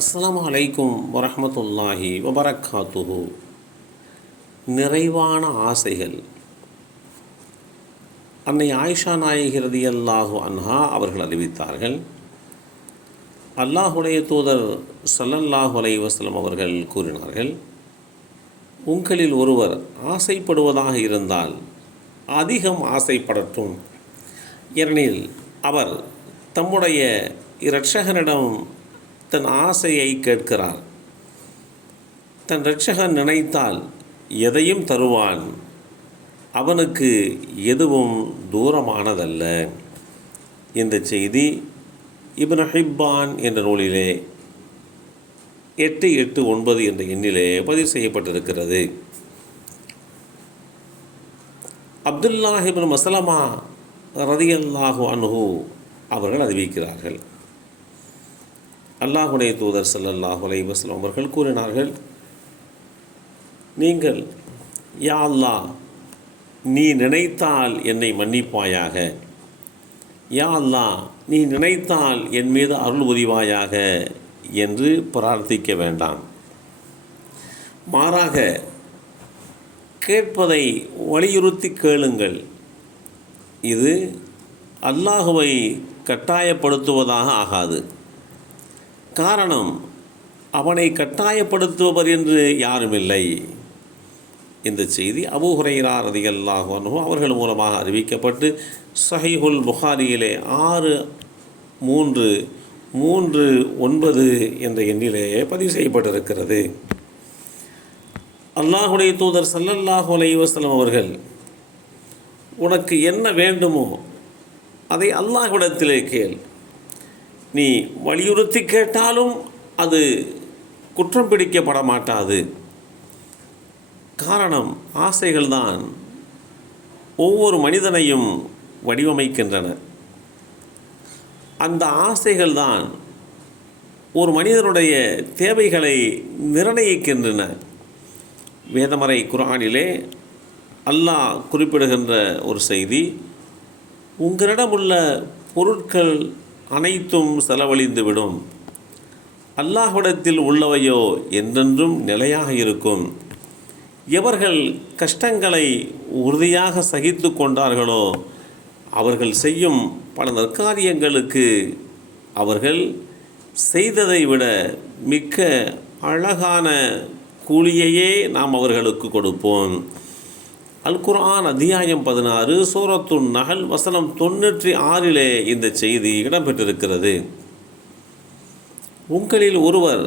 அஸ்ஸலாமு அலைக்கும் வரமத்துல்லாஹி வபரகாத்துஹு நிறைவான ஆசைகள். அன்னை ஆயிஷா நாயகிரதி அல்லாஹு அன்ஹா அவர்கள் அறிவித்தார்கள். அல்லாஹுடைய தூதர் சல்லல்லாஹு அலை வஸ்லம் அவர்கள் கூறினார்கள் உங்களில் ஒருவர் ஆசைப்படுவதாக இருந்தால் அதிகம் ஆசைப்படட்டும். ஏனெனில் அவர் தம்முடைய இரட்சகனிடம் தன் ஆசையை கேட்கிறார். தன் ரட்சகன் நினைத்தால் எதையும் தருவான். அவனுக்கு எதுவும் தூரமானதல்ல. இந்த செய்தி இப்னு ஹிப்பான் என்ற நூலிலே எட்டு எட்டு ஒன்பது என்ற எண்ணிலே பதிவு செய்யப்பட்டிருக்கிறது. அப்துல்லாஹிபின் மசலமா ரதியல்லாஹு அன்ஹு அவர்கள் அறிவிக்கிறார்கள். அல்லாஹுடைய தூதர் சல்லாஹ் அலைஹி அவர்கள் கூறினார்கள் நீங்கள் யா அல்லாஹ் நீ நினைத்தால் என்னை மன்னிப்பாயாக. யா அல்லா நீ நினைத்தால் என் மீது அருள் புரிவாயாக என்று பிரார்த்திக்க வேண்டாம். மாறாக கேட்பதை வலியுறுத்தி கேளுங்கள். இது அல்லாஹுவை கட்டாயப்படுத்துவதாக ஆகாது. காரணம் அவனை கட்டாயப்படுத்துபவர் என்று யாருமில்லை. இந்த செய்தி அபூ ஹுரைரா அவர்கள் மூலமாக அறிவிக்கப்பட்டு சஹிஹுல் புகாரியிலே ஆறு மூன்று மூன்று ஒன்பது என்ற எண்ணிலேயே பதிவு செய்யப்பட்டிருக்கிறது. அல்லாஹுடைய தூதர் சல்லல்லாஹு அலைஹி அவர்கள் உனக்கு என்ன வேண்டுமோ அதை அல்லாஹ்விடத்திலே கேள். நீ வலியுறுத்தி கேட்டாலும் அது குற்றம் பிடிக்கப்பட மாட்டாது காரணம் ஆசைகள்தான் ஒவ்வொரு மனிதனையும் வடிவமைக்கின்றன. அந்த ஆசைகள்தான் ஒரு மனிதனுடைய தேவைகளை நிர்ணயிக்கின்றன. வேதமறை குரானிலே அல்லாஹ் குறிப்பிடுகின்ற ஒரு செய்தி உங்களிடம் உள்ள பொருட்கள் அனைத்தும் செலவழிந்துவிடும். அல்லாஹ்விடத்தில் உள்ளவையோ என்றென்றும் நிலையாக இருக்கும். எவர்கள் கஷ்டங்களை உறுதியாக சகித்து கொண்டார்களோ அவர்கள் செய்யும் பல நற்காரியங்களுக்கு அவர்கள் செய்ததை விட மிக்க அழகான கூலியையே நாம் அவர்களுக்கு கொடுப்போம். அல்குரான் அத்தியாயம் பதினாறு சூரத்து நகல் வசனம் தொண்ணூற்றி ஆறிலே இந்த செய்தி இடம்பெற்றிருக்கிறது. உங்களில் ஒருவர்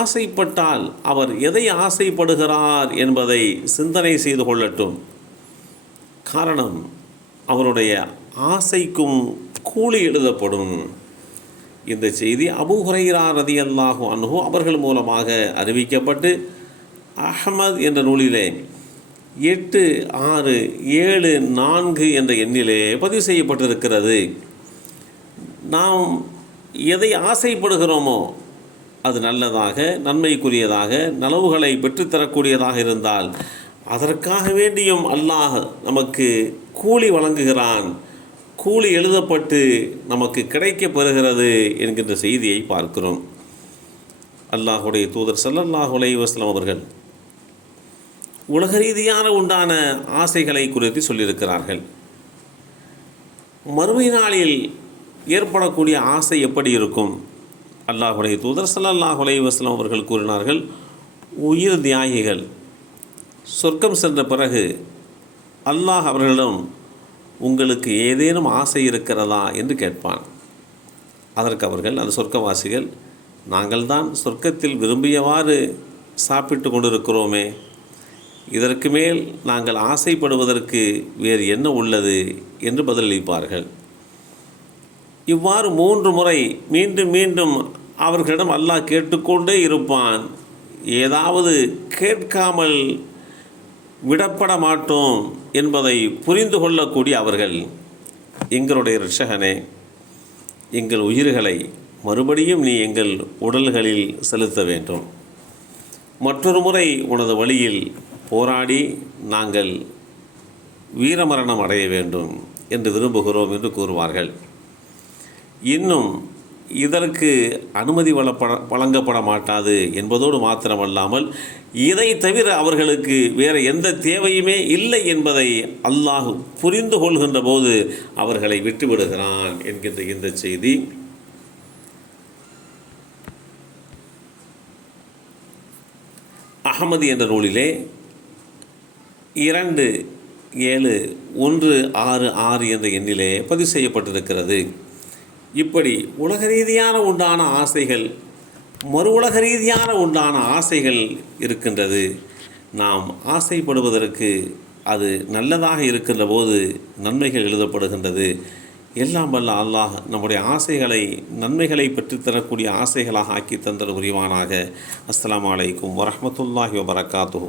ஆசைப்பட்டால் அவர் எதை ஆசைப்படுகிறார் என்பதை சிந்தனை செய்து கொள்ளட்டும். காரணம் அவருடைய ஆசைக்கும் கூலி எழுதப்படும். இந்த செய்தி அபு ஹுரைரா ரதி அல்லாஹு அன்ஹு அவர்கள் மூலமாக அறிவிக்கப்பட்டு அஹமத் என்ற நூலிலே எட்டு ஆறு ஏழு நான்கு என்ற எண்ணிலே பதிவு செய்யப்பட்டிருக்கிறது. நாம் எதை ஆசைப்படுகிறோமோ அது நல்லதாக நன்மைக்குரியதாக நலவுகளை பெற்றுத்தரக்கூடியதாக இருந்தால் அதற்காக வேண்டியும் அல்லாஹ் நமக்கு கூலி வழங்குகிறான். கூலி எழுதப்பட்டு நமக்கு கிடைக்கப் பெறுகிறது என்கின்ற செய்தியை பார்க்கிறோம். அல்லாஹுடைய தூதர் சல்லல்லாஹ் உலை வஸல்லம் அவர்கள் உலக ரீதியான உண்டான ஆசைகளை குறித்து சொல்லியிருக்கிறார்கள். மறுமை நாளில் ஏற்படக்கூடிய ஆசை எப்படி இருக்கும்? அல்லாஹுடைய தூதர் ஸல்லல்லாஹு அலைஹி அவர்கள் கூறினார்கள் உயிர் தியாகிகள் சொர்க்கம் சென்ற பிறகு அல்லாஹ் அவர்களிடம் உங்களுக்கு ஏதேனும் ஆசை இருக்கிறதா? என்று கேட்பான். அதற்கு அவர்கள் அந்த சொர்க்கவாசிகள் நாங்கள் தான் சொர்க்கத்தில் விரும்பியவாறு சாப்பிட்டு கொண்டிருக்கிறோமே இதற்கு மேல் நாங்கள் ஆசைப்படுவதற்கு வேறு என்ன உள்ளது என்று பதிலளிப்பார்கள். இவ்வாறு மூன்று முறை மீண்டும் மீண்டும் அவர்களிடம் அல்லாஹ் கேட்டுக்கொண்டே இருப்பான். ஏதாவது கேட்காமல் விடப்பட மாட்டோம் என்பதை புரிந்து கொள்ளக்கூடிய அவர்கள் எங்களுடைய ரிஷகனே எங்கள் உயிர்களை மறுபடியும் நீ எங்கள் உடல்களில் செலுத்த வேண்டும். மற்றொரு முறை உனது வழியில் போராடி நாங்கள் வீரமரணம் அடைய வேண்டும் என்று விரும்புகிறோம் என்று கூறுவார்கள். இன்னும் இதற்கு அனுமதி வழப்பட வழங்கப்பட மாட்டாது என்பதோடு மாத்திரமல்லாமல் இதை தவிர அவர்களுக்கு வேறு எந்த தேவையுமே இல்லை என்பதை அல்லாஹ் புரிந்து கொள்கின்ற போது அவர்களை விட்டுவிடுகிறான் என்கின்ற இந்த செய்தி. அகமது என்ற நூலிலே இரண்டு ஏழு ஒன்று ஆறு ஆறு என்ற எண்ணிலே பதிவு செய்யப்பட்டிருக்கிறது. இப்படி உலக ரீதியான உண்டான ஆசைகள் மறு உலக ரீதியான உண்டான ஆசைகள் இருக்கின்றது. நாம் ஆசைப்படுவதற்கு அது நல்லதாக இருக்கின்ற போது நன்மைகள் எழுதப்படுகின்றது. எல்லாம் வல்ல அல்லாஹ் நம்முடைய ஆசைகளை நன்மைகளை பெற்றுத்தரக்கூடிய ஆசைகளாக ஆக்கி தந்தல் புரிவானாக. அஸ்லாம் அலைக்கும் வரமத்துல்லாஹி வபரகாத்து